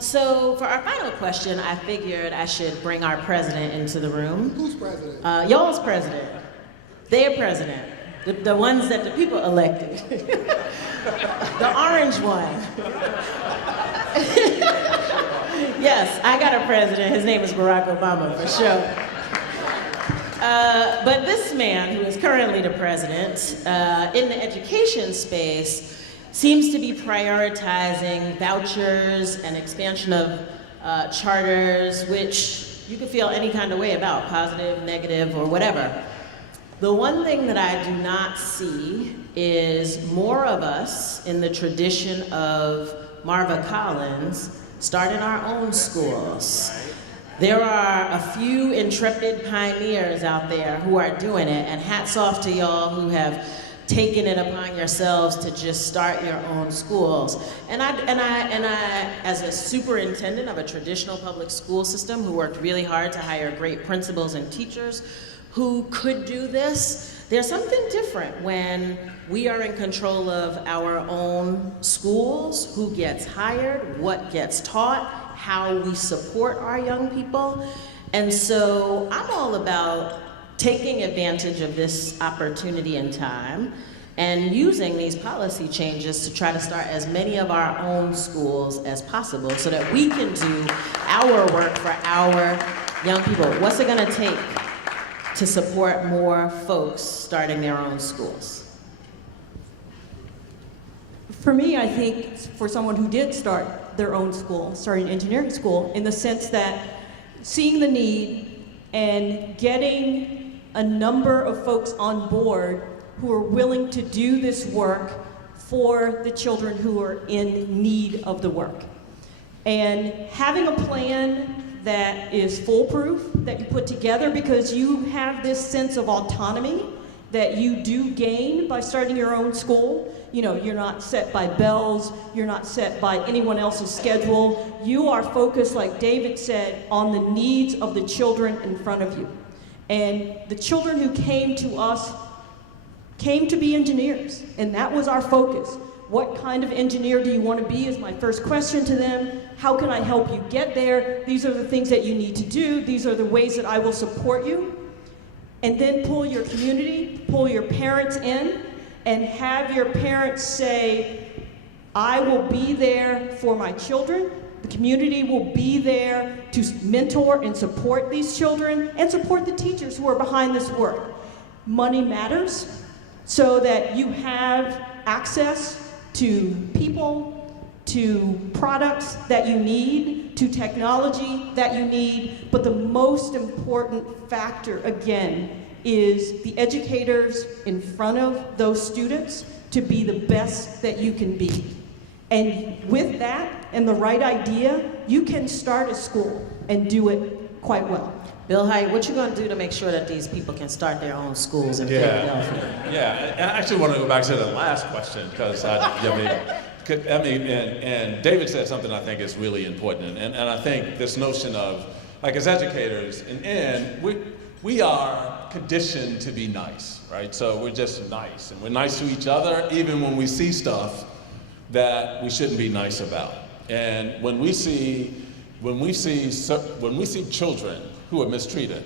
So for our final question, I figured I should bring our president into the room. Who's president? Y'all's president. Their president. The ones that the people elected. The orange one. Yes, I got a president. His name is Barack Obama, for sure. But this man, who is currently the president, in the education space, seems to be prioritizing vouchers and expansion of charters, which you could feel any kind of way about, positive, negative, or whatever. The one thing that I do not see is more of us in the tradition of Marva Collins starting our own schools. There are a few intrepid pioneers out there who are doing it, and hats off to y'all who have taken it upon yourselves to just start your own schools. And I, as a superintendent of a traditional public school system who worked really hard to hire great principals and teachers who could do this, there's something different when we are in control of our own schools, who gets hired, what gets taught, how we support our young people. And so I'm all about taking advantage of this opportunity and time and using these policy changes to try to start as many of our own schools as possible so that we can do our work for our young people. What's it gonna take to support more folks starting their own schools? For me, I think for someone who did start their own school, starting engineering school, in the sense that seeing the need and getting a number of folks on board who are willing to do this work for the children who are in need of the work. And having a plan that is foolproof, that you put together, because you have this sense of autonomy that you do gain by starting your own school. You know, you're not set by bells, you're not set by anyone else's schedule. You are focused, like David said, on the needs of the children in front of you. And the children who came to us came to be engineers, and that was our focus. What kind of engineer do you want to be is my first question to them. How can I help you get there? These are the things that you need to do. These are the ways that I will support you. And then pull your community, pull your parents in, and have your parents say, I will be there for my children. The community will be there to mentor and support these children and support the teachers who are behind this work. Money matters, so that you have access to people, to products that you need, to technology that you need. But the most important factor, again, is the educators in front of those students to be the best that you can be. And with that and the right idea, you can start a school and do it quite well. Bill Hite, what you gonna do to make sure that these people can start their own schools in Philadelphia? Yeah, I actually want to go back to the last question, because and David said something I think is really important, and I think this notion of, like, as educators, and we are conditioned to be nice, right? So we're just nice, and we're nice to each other, even when we see stuff that we shouldn't be nice about. And when we see children who are mistreated,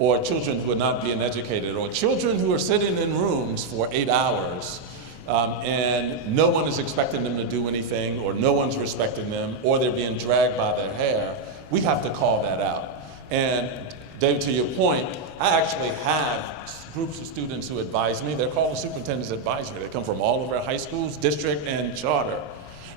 or children who are not being educated, or children who are sitting in rooms for 8 hours, and no one is expecting them to do anything, or no one's respecting them, or they're being dragged by their hair, we have to call that out. And David, to your point, I actually have groups of students who advise me. They're called the Superintendent's Advisory. They come from all of our high schools, district, and charter.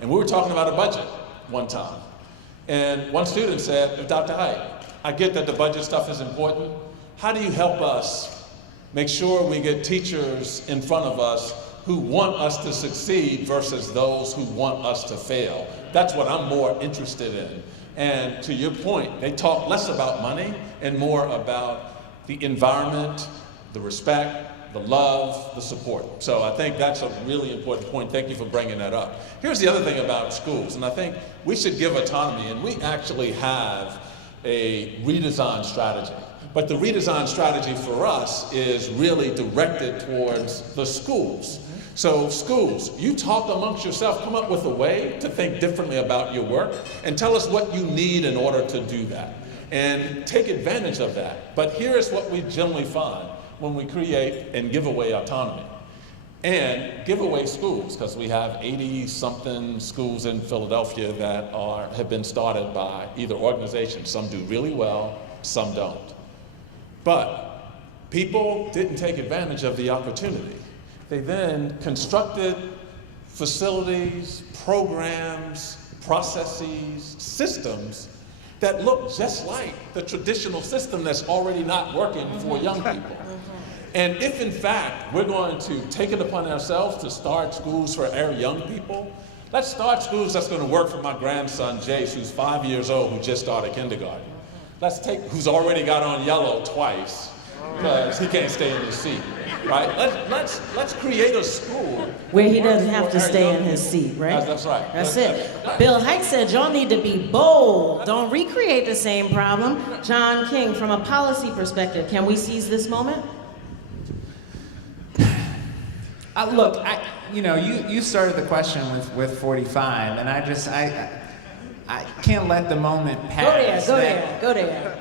And we were talking about a budget one time. And one student said, Dr. Hite, I get that the budget stuff is important. How do you help us make sure we get teachers in front of us who want us to succeed versus those who want us to fail? That's what I'm more interested in. And to your point, they talk less about money and more about the environment, the respect, the love, the support. So I think that's a really important point. Thank you for bringing that up. Here's the other thing about schools, and I think we should give autonomy, and we actually have a redesign strategy. But the redesign strategy for us is really directed towards the schools. So schools, you talk amongst yourself, come up with a way to think differently about your work and tell us what you need in order to do that. And take advantage of that. But here is what we generally find when we create and give away autonomy. And give away schools, because we have 80-something schools in Philadelphia that have been started by either organizations. Some do really well, some don't. But people didn't take advantage of the opportunity. They then constructed facilities, programs, processes, systems that look just like the traditional system that's already not working for young people. And if in fact we're going to take it upon ourselves to start schools for our young people, let's start schools that's going to work for my grandson Jace, who's 5 years old, who just started kindergarten. Who's already got on yellow twice because he can't stay in his seat, right? Let's create a school where he doesn't have to stay in his seat, right? That's right. That's it. Bill Hike said y'all need to be bold. Don't recreate the same problem. John King, from a policy perspective, can we seize this moment? Look, you started the question with 45, and I can't let the moment pass. Go there.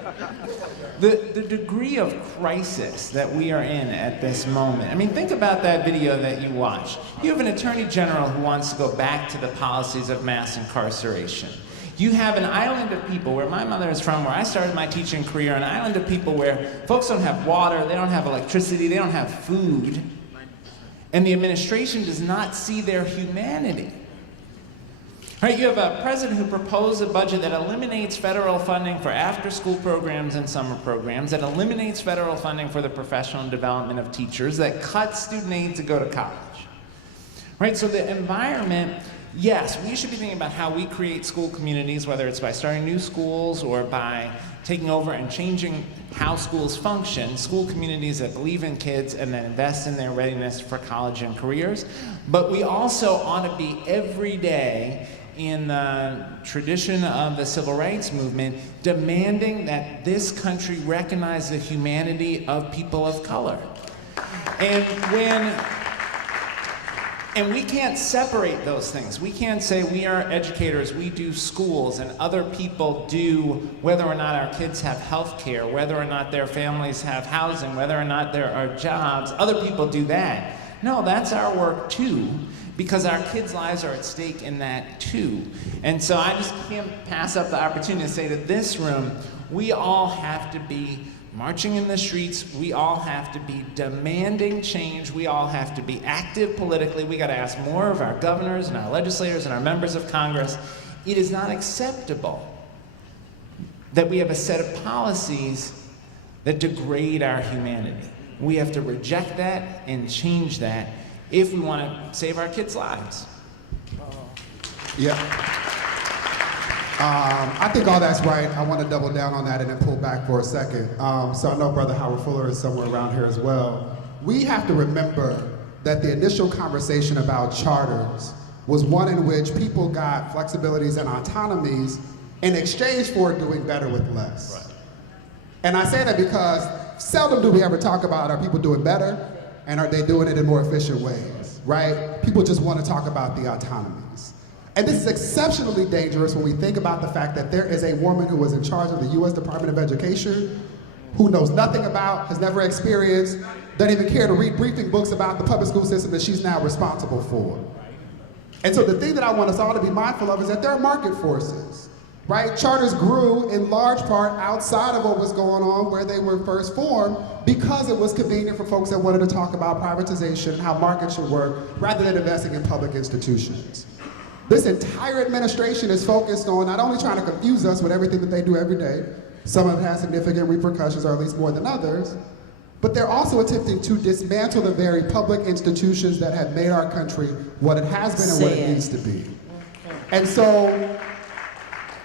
The degree of crisis that we are in at this moment. I mean, think about that video that you watched. You have an attorney general who wants to go back to the policies of mass incarceration. You have an island of people, where my mother is from, where I started my teaching career, an island of people where folks don't have water, they don't have electricity, they don't have food. And the administration does not see their humanity. Right, you have a president who proposed a budget that eliminates federal funding for after-school programs and summer programs, that eliminates federal funding for the professional development of teachers, that cuts student aid to go to college. Right, so the environment, yes, we should be thinking about how we create school communities, whether it's by starting new schools or by taking over and changing how schools function, school communities that believe in kids and that invest in their readiness for college and careers. But we also ought to be every day, in the tradition of the civil rights movement, demanding that this country recognize the humanity of people of color. And we can't separate those things. We can't say we are educators, we do schools, and other people do whether or not our kids have health care, whether or not their families have housing, whether or not there are jobs. Other people do that. No, that's our work too, because our kids' lives are at stake in that too. And so I just can't pass up the opportunity to say to this room, we all have to be marching in the streets, we all have to be demanding change, we all have to be active politically, we gotta ask more of our governors and our legislators and our members of Congress. It is not acceptable that we have a set of policies that degrade our humanity. We have to reject that and change that if we want to save our kids' lives. Yeah. I think all that's right. I want to double down on that and then pull back for a second. So I know Brother Howard Fuller is somewhere around here as well. We have to remember that the initial conversation about charters was one in which people got flexibilities and autonomies in exchange for doing better with less. Right. And I say that because seldom do we ever talk about, are people doing better and are they doing it in more efficient ways, right? People just want to talk about the autonomies. And this is exceptionally dangerous when we think about the fact that there is a woman who was in charge of the U.S. Department of Education who knows nothing about, has never experienced, doesn't even care to read briefing books about the public school system that she's now responsible for. And so the thing that I want us all to be mindful of is that there are market forces, right? Charters grew in large part outside of what was going on where they were first formed because it was convenient for folks that wanted to talk about privatization and how markets should work rather than investing in public institutions. This entire administration is focused on not only trying to confuse us with everything that they do every day, some of it has significant repercussions, or at least more than others, but they're also attempting to dismantle the very public institutions that have made our country what it has been and what it needs to be. And so,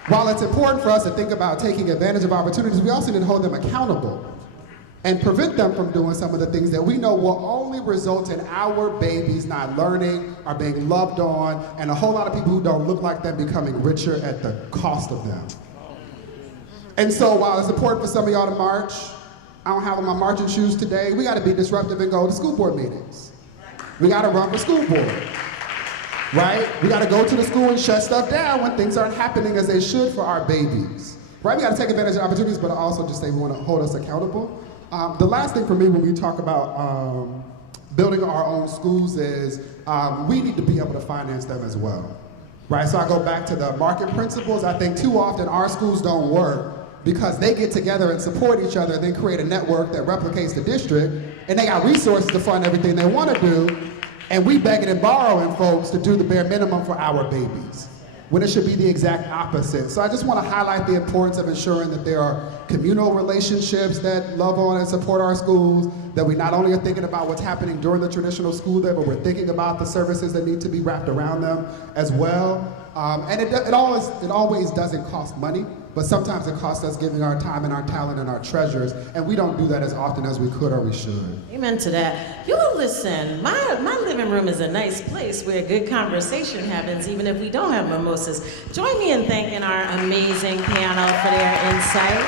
while it's important for us to think about taking advantage of opportunities, we also need to hold them accountable and prevent them from doing some of the things that we know will only result in our babies not learning or being loved on, and a whole lot of people who don't look like them becoming richer at the cost of them. And so while it's important for some of y'all to march, I don't have on my marching shoes today, we gotta be disruptive and go to school board meetings. We gotta run for school board, right? We gotta go to the school and shut stuff down when things aren't happening as they should for our babies, right? We gotta take advantage of opportunities, but also just say we wanna hold us accountable. The last thing for me when we talk about building our own schools is we need to be able to finance them as well, right? So I go back to the market principles. I think too often our schools don't work because they get together and support each other and then create a network that replicates the district, and they got resources to fund everything they want to do, and we begging and borrowing folks to do the bare minimum for our babies, when it should be the exact opposite. So I just want to highlight the importance of ensuring that there are communal relationships that love on and support our schools, that we not only are thinking about what's happening during the traditional school day, but we're thinking about the services that need to be wrapped around them as well. And it always doesn't cost money, but sometimes it costs us giving our time and our talent and our treasures, and we don't do that as often as we could or we should. Amen to that. You listen, my living room is a nice place where good conversation happens, even if we don't have mimosas. Join me in thanking our amazing panel for their insights.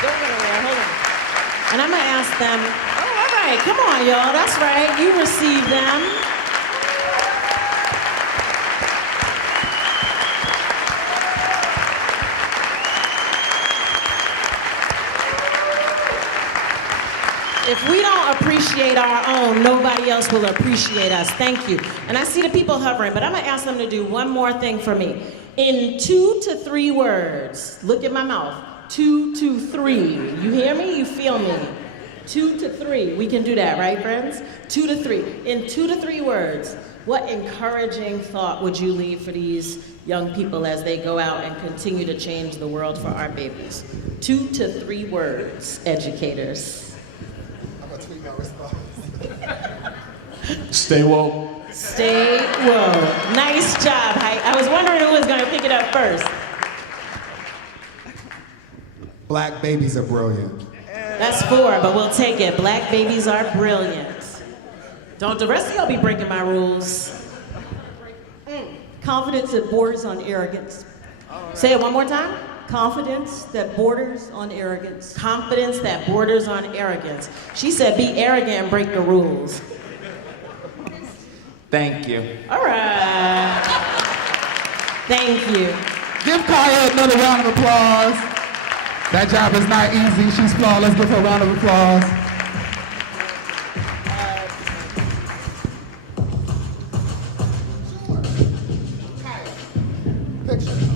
Don't go away, hold on. And I'm gonna ask them, oh, all right, come on, y'all, that's right, you received them. If we don't appreciate our own, nobody else will appreciate us. Thank you. And I see the people hovering, but I'm gonna ask them to do one more thing for me. In 2 to 3 words, look at my mouth. 2 to 3. You hear me? You feel me? 2 to 3. We can do that, right, friends? 2 to 3. In 2 to 3 words, what encouraging thought would you leave for these young people as they go out and continue to change the world for our babies? 2 to 3 words, educators. Stay woke. Stay woke. Nice job. I was wondering who was going to pick it up first. Black babies are brilliant. That's 4, but we'll take it. Black babies are brilliant. Don't the rest of y'all be breaking my rules. Confidence that borders on arrogance. Say it one more time. Confidence that borders on arrogance. Confidence that borders on arrogance. She said be arrogant and break the rules. Thank you. All right. Thank you. Give Kaya another round of applause. That job is not easy. She's flawless. Give her a round of applause. Picture.